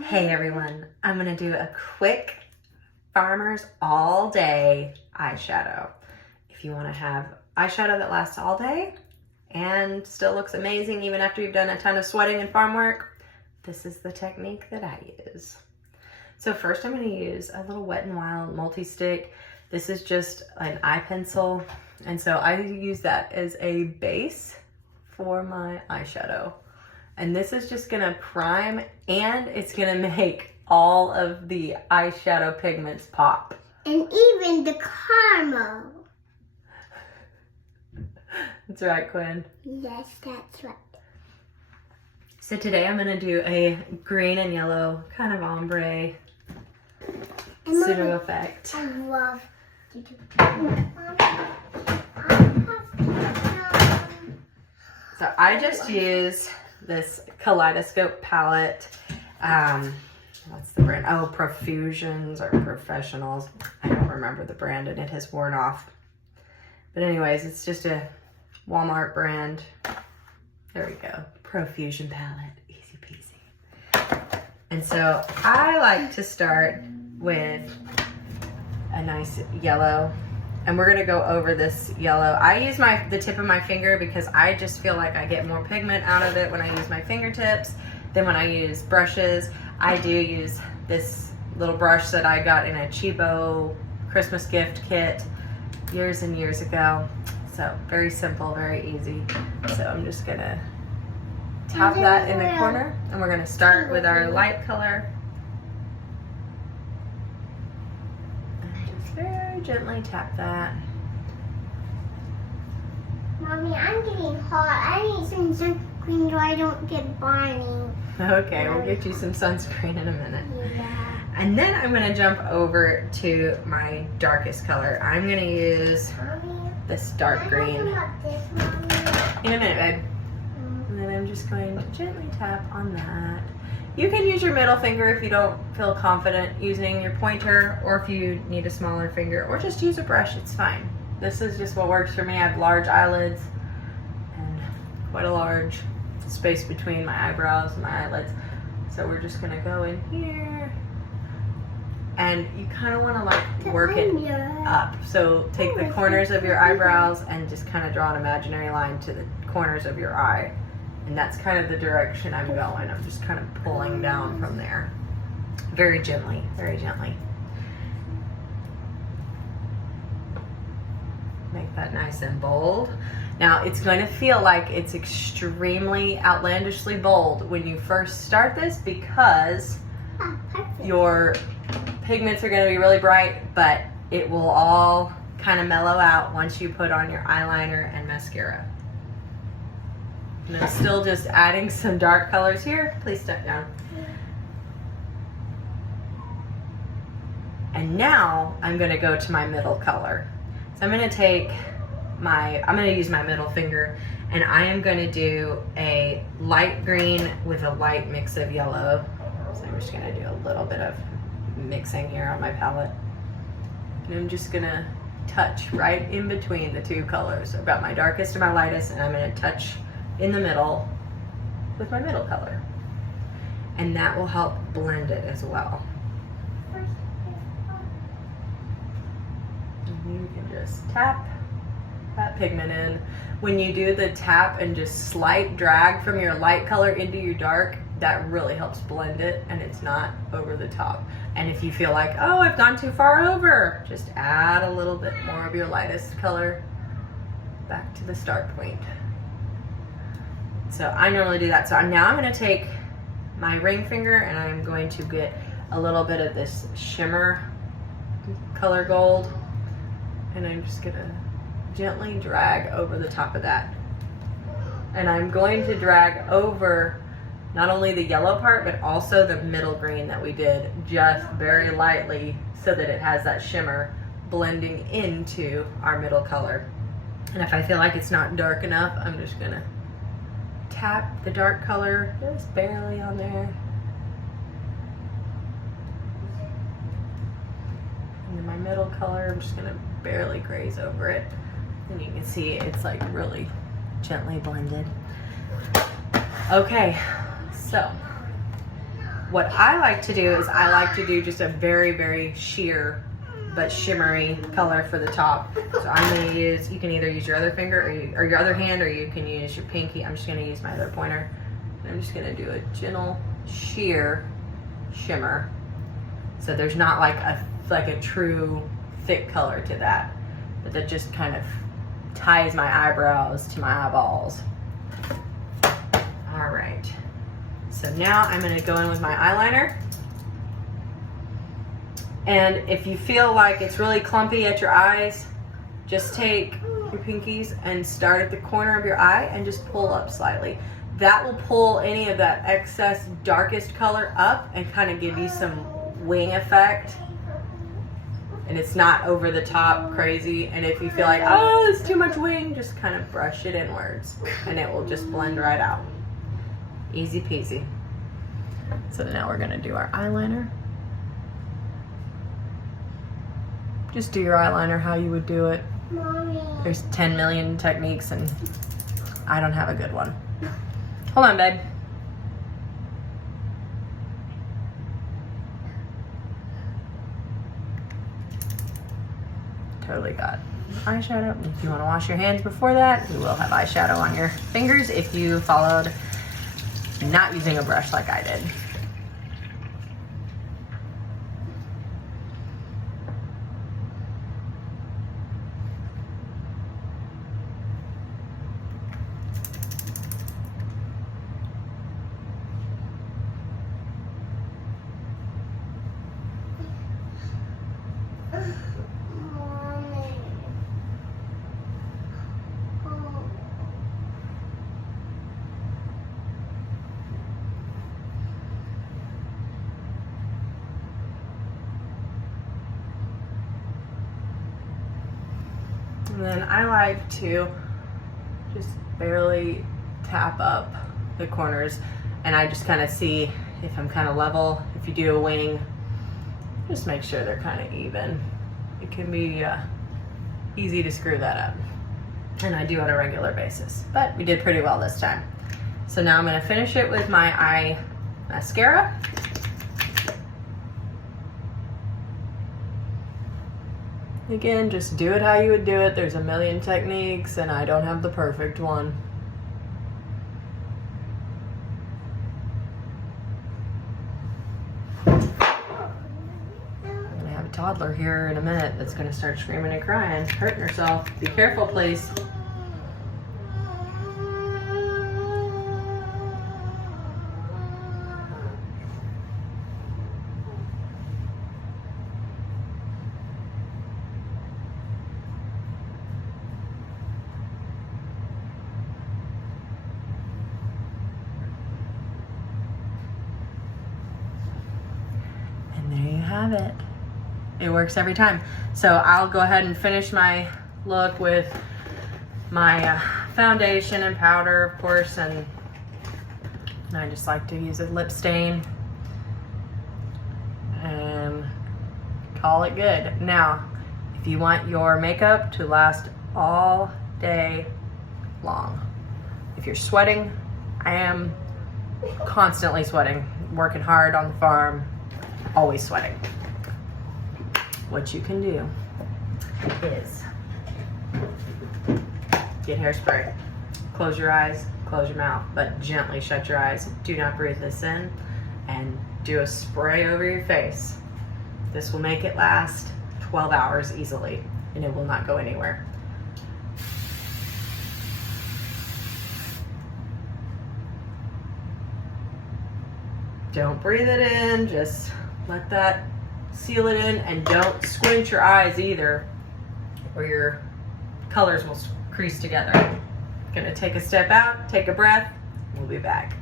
Hey everyone, I'm gonna do a quick Farmer's All Day eyeshadow. If you wanna have eyeshadow that lasts all day and still looks amazing even after you've done a ton of sweating and farm work, this is the technique that I use. So first I'm gonna use a little Wet n Wild multi-stick. This is just an eye pencil, and so I use that as a base for my eyeshadow. And this is just gonna prime, and it's gonna make all of the eyeshadow pigments pop. And even the caramel. That's right, Quinn. Yes, that's right. So today I'm gonna do a green and yellow kind of ombre pseudo effect. I love to do So I just use this Kaleidoscope palette. What's the brand? Oh, Profusions or Professionals. I don't remember the brand and it has worn off. But anyways, it's just a Walmart brand. There we go. Profusion palette. Easy peasy. And so I like to start with a nice yellow. And we're gonna go over this yellow. I use the tip of my finger because I just feel like I get more pigment out of it when I use my fingertips than when I use brushes. I do use this little brush that I got in a cheapo Christmas gift kit years and years ago. So very simple, very easy. So I'm just gonna tap that in the corner, and we're gonna start with our light color. Very gently tap that. Mommy, I'm getting hot. I need some sunscreen so I don't get burning. Okay, we'll get you some sunscreen in a minute. Yeah. And then I'm gonna jump over to my darkest color. I'm gonna use Mommy, this dark green. about this, Mommy. In a minute, babe. And then I'm just going to gently tap on that. You can use your middle finger if you don't feel confident using your pointer, or if you need a smaller finger, or just use a brush, it's fine. This is just what works for me. I have large eyelids and quite a large space between my eyebrows and my eyelids. So we're just gonna go in here, and you kind of wanna like work it up. So take the corners of your eyebrows and just kind of draw an imaginary line to the corners of your eye. And that's kind of the direction I'm going. I'm just kind of pulling down from there. Very gently, very gently. Make that nice and bold. Now it's going to feel like it's extremely outlandishly bold when you first start this because your pigments are going to be really bright, but it will all kind of mellow out once you put on your eyeliner and mascara. And I'm still just adding some dark colors here. Please step down. And now I'm gonna go to my middle color. So I'm gonna use my middle finger, and I am gonna do a light green with a light mix of yellow. So I'm just gonna do a little bit of mixing here on my palette. And I'm just gonna touch right in between the two colors. So I've got my darkest and my lightest, and I'm gonna touch in the middle with my middle color, and that will help blend it as well. And you can just tap that pigment in. When you do the tap and just slight drag from your light color into your dark, that really helps blend it, and it's not over the top. And if you feel like, oh, I've gone too far over, just add a little bit more of your lightest color back to the start point. So I normally do that. So now I'm going to take my ring finger, and I'm going to get a little bit of this shimmer color gold, and I'm just going to gently drag over the top of that. And I'm going to drag over not only the yellow part, but also the middle green that we did, just very lightly, so that it has that shimmer blending into our middle color. And if I feel like it's not dark enough, I'm just going to tap the dark color just barely on there. And then my middle color, I'm just gonna barely graze over it. And you can see it's like really gently blended. Okay, so what I like to do is I like to do just a very, very sheer but shimmery color for the top. So I'm gonna use, you can either use your other finger or your other hand, or you can use your pinky. I'm just gonna use my other pointer. And I'm just gonna do a gentle sheer shimmer. So there's not like a true thick color to that, but that just kind of ties my eyebrows to my eyeballs. All right, so now I'm gonna go in with my eyeliner. And if you feel like it's really clumpy at your eyes, just take your pinkies and start at the corner of your eye and just pull up slightly. That will pull any of that excess darkest color up and kind of give you some wing effect. And it's not over the top crazy. And if you feel like, oh, it's too much wing, just kind of brush it inwards and it will just blend right out. Easy peasy. So now we're gonna do our eyeliner. Just do your eyeliner how you would do it. Mommy. There's 10 million techniques and I don't have a good one. Hold on, babe. Totally got eyeshadow. If you want to wash your hands before that, you will have eyeshadow on your fingers if you followed not using a brush like I did. Mommy. Oh. And then I like to just barely tap up the corners, and I just kind of see if I'm kind of level. If you do a wing, just make sure they're kind of even. It can be easy to screw that up, and I do on a regular basis, but we did pretty well this time. So now I'm going to finish it with my eye mascara. Again, just do it how you would do it. There's a million techniques and I don't have the perfect one. I'm gonna have a toddler here in a minute that's gonna start screaming and crying, hurting herself. Be careful, please. There you have it. It works every time. So I'll go ahead and finish my look with my foundation and powder, of course, and I just like to use a lip stain and call it good. Now, if you want your makeup to last all day long, if you're sweating, I am constantly sweating, working hard on the farm, always sweating. What you can do is get hairspray. Close your eyes, close your mouth, but gently shut your eyes. Do not breathe this in, and do a spray over your face. This will make it last 12 hours easily, and it will not go anywhere. Don't breathe it in, just let that seal it in, and don't squint your eyes either or your colors will crease together. Gonna take a step out, take a breath, we'll be back.